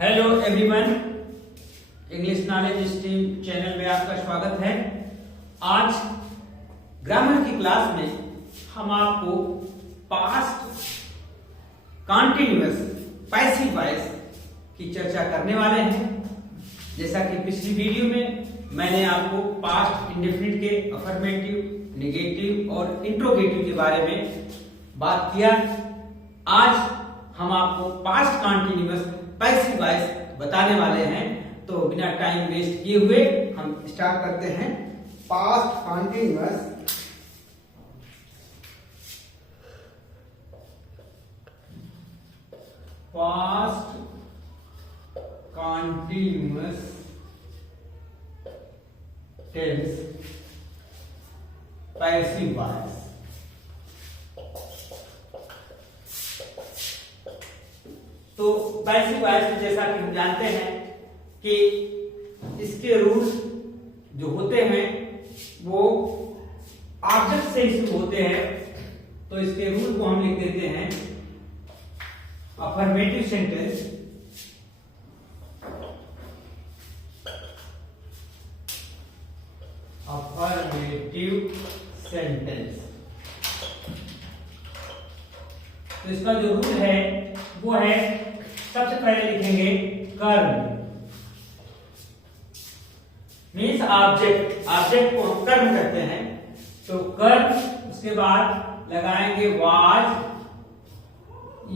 Hello everyone, English knowledge stream channel में आपका स्वागत है। आज ग्रामर की क्लास में हम आपको पास्ट कॉन्टिन्यूअस पैसिव वॉइस की चर्चा करने वाले हैं। जैसा कि पिछली वीडियो में मैंने आपको पास्ट इंडेफिनिट के अफर्मेटिव, नेगेटिव और इंट्रोगेटिव के बारे में बात किया। आज हम आपको पास्ट कॉन्टिन्यूअस पैसिव वॉइस बताने वाले हैं। तो बिना टाइम वेस्ट किए हुए हम स्टार्ट करते हैं। Past continuous tense passive voice. तो पैसिव वॉइस में जैसा कि हम जानते हैं कि इसके रूट्स जो होते हैं वो ऑब्जेक्ट से शुरू होते हैं। तो इसके रूट को हम लिख देते हैं अफर्मेटिव सेंटेंस, अफर्मेटिव सेंटेंस। तो इसका जो रूल है वो है, सबसे पहले लिखेंगे कर्म, मीन्स ऑब्जेक्ट। ऑब्जेक्ट को हम कर्म कहते हैं। तो कर्म, उसके बाद लगाएंगे वाज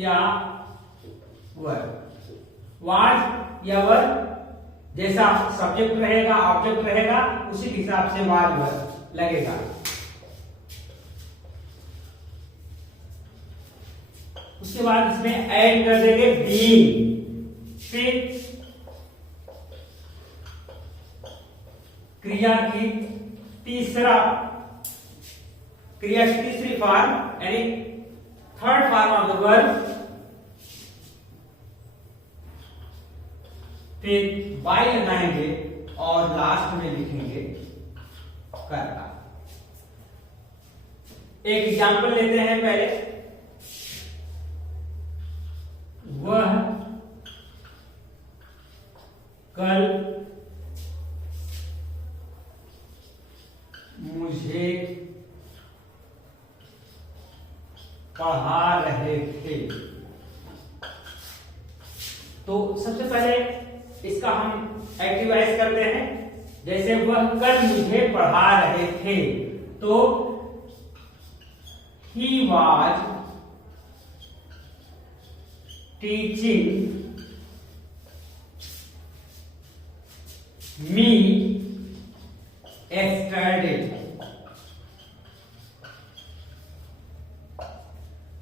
या वर। वाज या वर, जैसा सब्जेक्ट रहेगा ऑब्जेक्ट रहेगा उसी के हिसाब से वाज वर लगेगा। उसके बाद इसमें ऐड कर देंगे बीइंग। फिर क्रिया की तीसरी फॉर्म यानी third form of the verb. फिर बाय लगाएंगे और लास्ट में लिखेंगे करना। एक एग्जांपल लेते हैं पहले। वह कल मुझे पढ़ा रहे थे। तो सबसे पहले इसका हम एक्टिवाइज करते हैं। जैसे वह कल मुझे पढ़ा रहे थे, तो he was teaching me yesterday।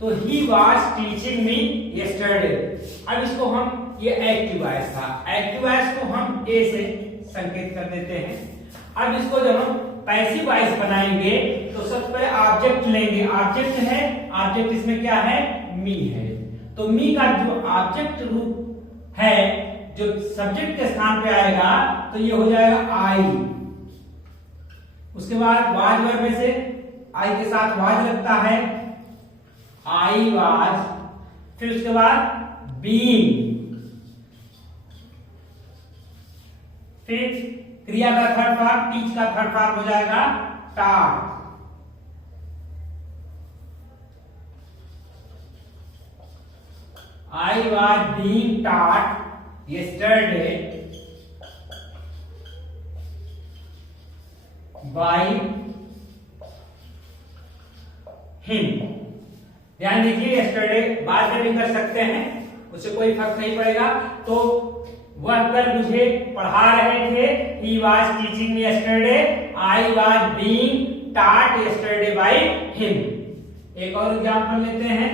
तो he was teaching me yesterday। अब इसको हम, ये एक्टिव वॉइस था, एक्टिव वॉइस को हम ए से संकेत कर देते हैं। अब इसको जब हम पैसिव वॉइस बनाएंगे तो सबसे पहले ऑब्जेक्ट लेंगे। ऑब्जेक्ट है, ऑब्जेक्ट इसमें क्या है, मी है। तो मी का जो ऑब्जेक्ट रूप है, जो सब्जेक्ट के स्थान पे आएगा, तो ये हो जाएगा आई। उसके बाद वाज वर्ब में से आई के साथ वाज लगता है, आई वाज। फिर उसके बाद बीइंग। फिर क्रिया का थर्ड फॉर्म, टीच का थर्ड फॉर्म हो जाएगा taught. I was being taught yesterday by him। ध्यान दीजिए, yesterday बाद में भी कर सकते हैं, उससे कोई फर्क नहीं पड़ेगा। तो वह कल मुझे पढ़ा रहे थे, he was teaching me yesterday, I was being taught yesterday by him। एक और एग्जांपल लेते हैं।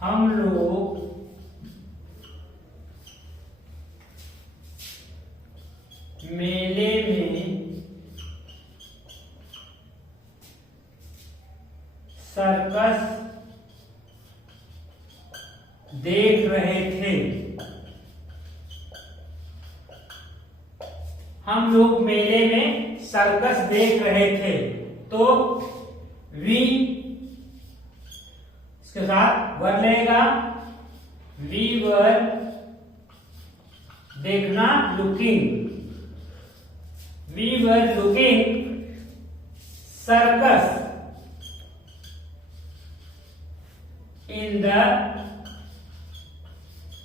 हम लोग मेले में सर्कस देख रहे थे। हम लोग मेले में सर्कस देख रहे थे। तो वी इसके साथ वर लगेगा, वी वर देखना, looking, we were looking circus in the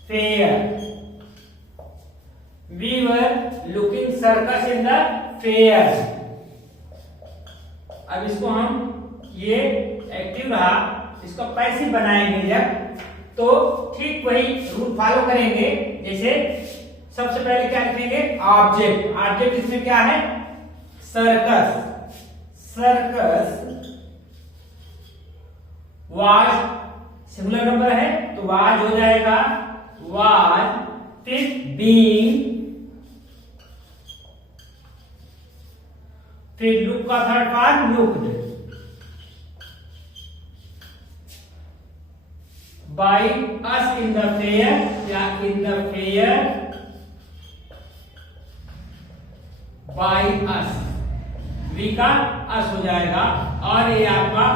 fair. We were looking circus in the fair. अब इसको हम ये एक्टिव रहा, इसको पैसिव बनाएंगे जब, तो ठीक वही रूल फॉलो करेंगे। जैसे सबसे पहले क्या लिखेंगे, ऑब्जेक्ट, ऑब्जेक्ट इसमें क्या है, circus, circus was singular number है तो वाज हो जाएगा, वाज, फिर बीइंग, फिर लुक का third form looked, by us in the fair या in the fair by us, we का अस हो जाएगा और ये आपका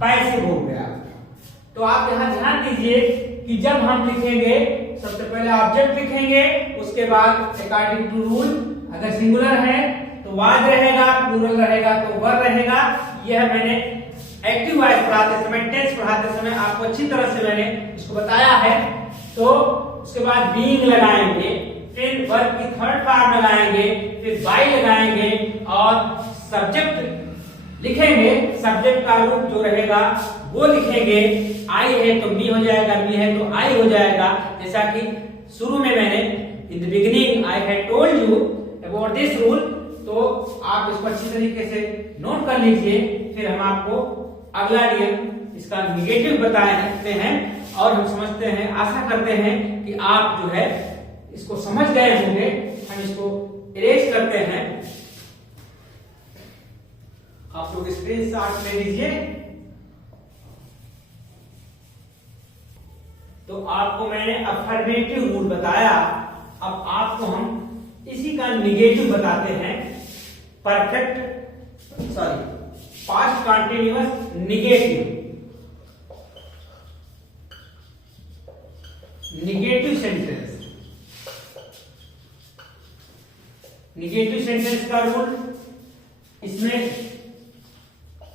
पैसिव हो गया। तो आप यहां ध्यान दीजिए कि जब हम लिखेंगे सबसे पहले ऑब्जेक्ट लिखेंगे, उसके बाद अकॉर्डिंग टू रूल अगर सिंगुलर है तो वाज रहेगा, प्लूरल रहेगा तो वर रहेगा। यह मैंने एक्टिव वॉइस पढ़ाते समय, टेंस पढ़ाते समय आपको अच्छी तरह से मैंने इसको बताया है। तो उसके बाद बीइंग लगाएंगे, फिर वर्ब की थर्ड फॉर्म लगाएंगे, फिर बाय लगाएंगे और सब्जेक्ट लिखेंगे। सब्जेक्ट का रूप जो रहेगा वो लिखेंगे, आई है तो बी हो जाएगा, बी है तो आई हो जाएगा। जैसा कि शुरू में मैंने in the beginning I had told you about this rule, तो आप इसको अच्छी तरीके से नोट कर लीजिए। फिर हम आपको अगला नियम इसका निगेटिव बताते हैं और हम समझते हैं, आशा करते हैं कि आप जो है इसको समझ गए होंगे। हम इसको इरेज करते हैं, आप लोग स्क्रीन शॉट ले लीजिए। तो आपको मैंने अफर्मेटिव रूल बताया, अब आपको हम इसी का निगेटिव बताते हैं। Past continuous negative, negative sentence, negative sentence का रूल, इसमें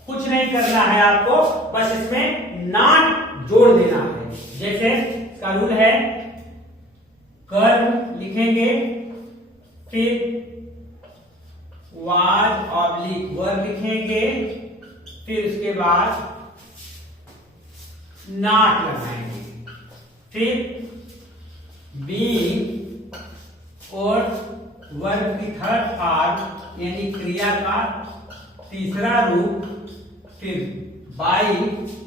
कुछ नहीं करना है आपको, बस इसमें नॉट जोड़ देना है। जैसे इसका रूल है, कर्म लिखेंगे, फिर वाज ऑब्लिक वर लिखेंगे, फिर उसके बाद नॉट लगाएंगे, फिर बीइंग और वर्ब की थर्ड फॉर्म यानी क्रिया का तीसरा रूप, फिर बाई,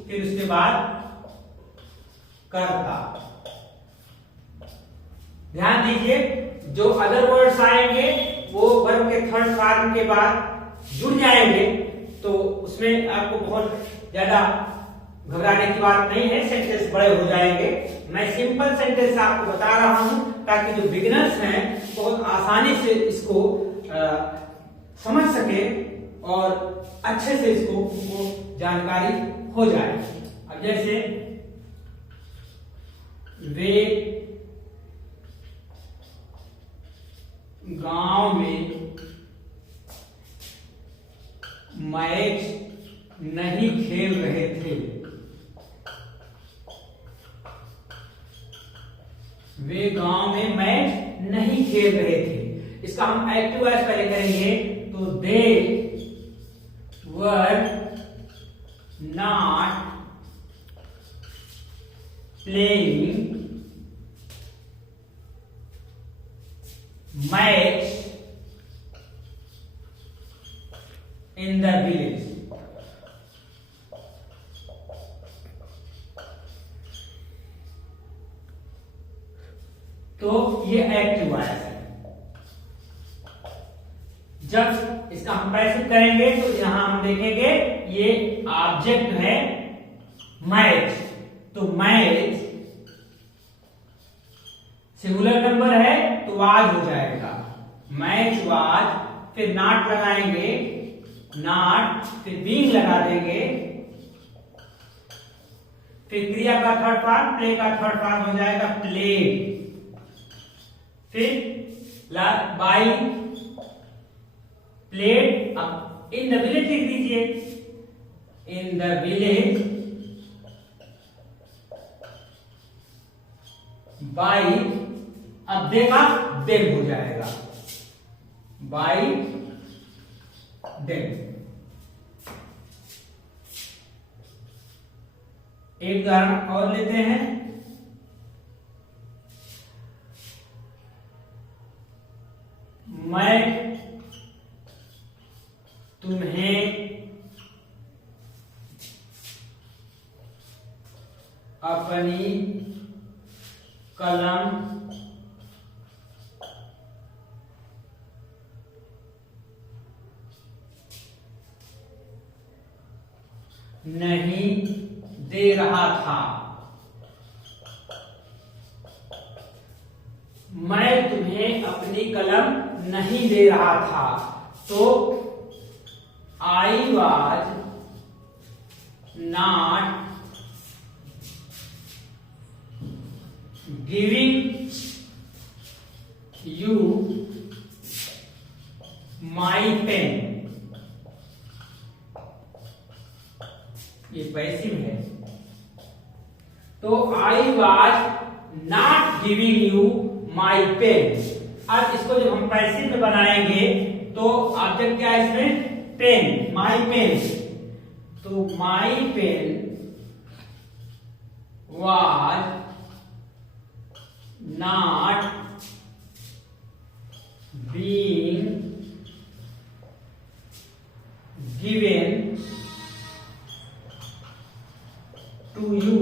फिर उसके बाद कर्ता। ध्यान दीजिए, जो अदर वर्ड्स आएंगे वो वर्ब के थर्ड फॉर्म के बाद जुड़ जाएंगे, तो उसमें आपको बहुत ज्यादा घबराने की बात नहीं है, सेंटेंस बड़े हो जाएंगे। मैं सिंपल सेंटेंस आपको बता रहा हूं ताकि जो बिगिनर्स हैं बहुत आसानी से इसको समझ सके और अच्छे से इसको उनको जानकारी हो जाए। अब जैसे वे गांव में मैच नहीं खेल रहे थे, वे गांव में मैच नहीं खेल रहे थे। इसका हम एक्टिव वॉइस पहले करेंगे, तो they were not playing match in the village. तो ये एक्टिव वॉइस है। जब इसका हम पैसिव करेंगे तो यहां हम देखेंगे ये ऑब्जेक्ट है मैच, तो मैच सिंगुलर नंबर है तो वाज हो जाएगा, मैच वाज, फिर नॉट लगाएंगे, नॉट, फिर बीइंग लगा देंगे, फिर क्रिया का थर्ड फॉर्म, प्ले का थर्ड फॉर्म हो जाएगा प्लेड। फिर बाई प्लेड। अब इन द विलेज लिख दीजिए, इन द विलेज बाई, अब देखा देम हो जाएगा, बाई देम। एक उदाहरण और लेते हैं। मैं तुम्हें अपनी कलम नहीं दे रहा था। मैं तुम्हें अपनी कलम नहीं दे रहा था, तो I was not giving you my pen. ये पैसिव है, तो I was not giving you my pen. अब इसको जब हम पैसिव में बनाएंगे तो ऑब्जेक्ट क्या है इसमें, पेन, माई पेन। तो my pen was not being given to you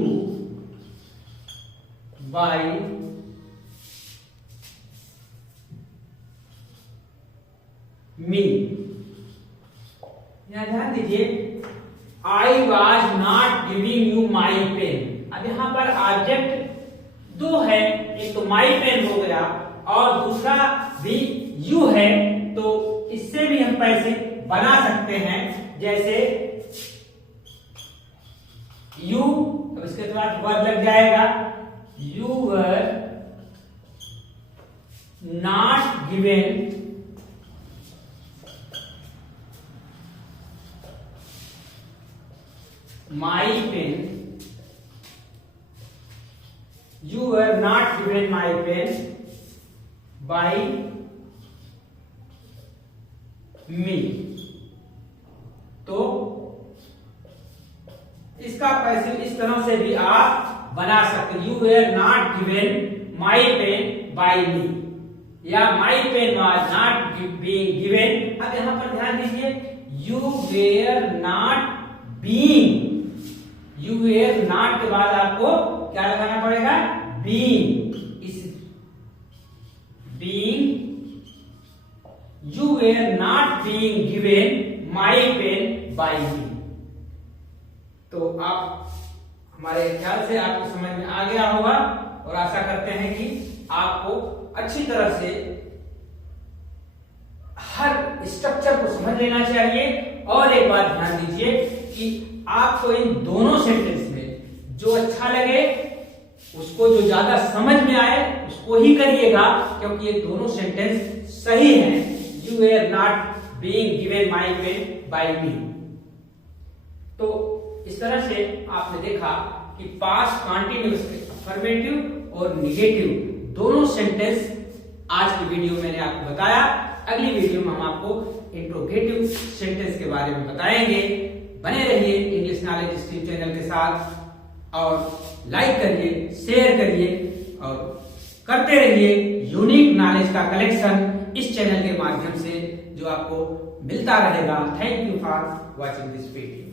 by me। यहां ध्यान दीजिए, I was not giving you my pen। अब यहां पर ऑब्जेक्ट दो है, एक तो my pen हो गया और दूसरा भी you है, तो इससे भी हम पैसे बना सकते हैं। जैसे यू, अब इसके बाद वर्ब लग जाएगा, you were not given my pen, you were not given my pen by me. तो इसका पैसिव इस तरह से भी आप बना सकते, you were not given my pen by me, या my pen was not being given. अब यहां पर ध्यान दीजिए, you were not being, you were not के बाद आपको क्या लगाना पड़ेगा, बीइंग। इस being, you were not being given my pen by me. तो आप, हमारे ख्याल से आपको समझ में आ गया होगा और आशा करते हैं कि आपको अच्छी तरह से हर स्ट्रक्चर को समझ लेना चाहिए। और एक बात ध्यान दीजिए कि आपको इन दोनों सेंटेंस में जो अच्छा लगे, उसको जो ज्यादा समझ में आए उसको ही करिएगा, क्योंकि ये दोनों सेंटेंस सही हैं। You were not being given my pen by me. तो इस तरह से आपने देखा कि पास्ट कॉन्टिन्यूअस, अफर्मेटिव और निगेटिव दोनों सेंटेंस आज की वीडियो में मैंने आपको बताया। अगली वीडियो में हम आपको इंट्रोगेटिव सेंटेंस के बारे में बताएंगे। बने रहिए इंग्लिश नॉलेज स्ट्रीम चैनल के साथ और लाइक करिए, शेयर करिए और करते रहिए यूनिक नॉलेज का कलेक्शन इस चैनल के माध्यम से, जो आपको मिलता रहेगा। Thank you for watching this video.